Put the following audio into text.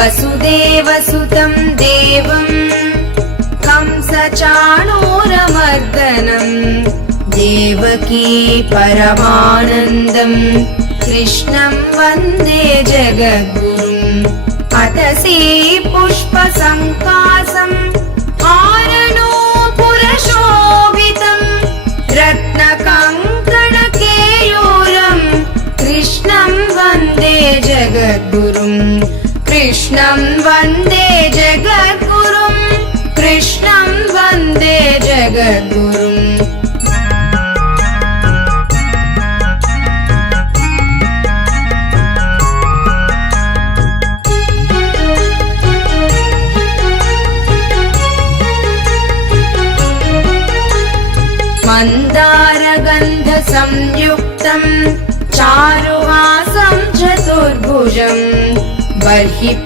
वसुदेवसुतं देवं कंसचाणूरमर्दनं देवकी परमानन्दं कृष्णं वन्दे जगद्गुरुम् अतसी पुष्पसङ्कासम् आरणोपुरशोभितं रत्नकङ्कणकेयूरं कृष्णं वन्दे जगद्गुरुम् कृष्णं वन्दे जगद्गुरुम् कृष्णं वन्दे जगद्गुरुम् मन्दारगन्धसंयुक्तं चारुहासं चतुर्भुजं बर्हिः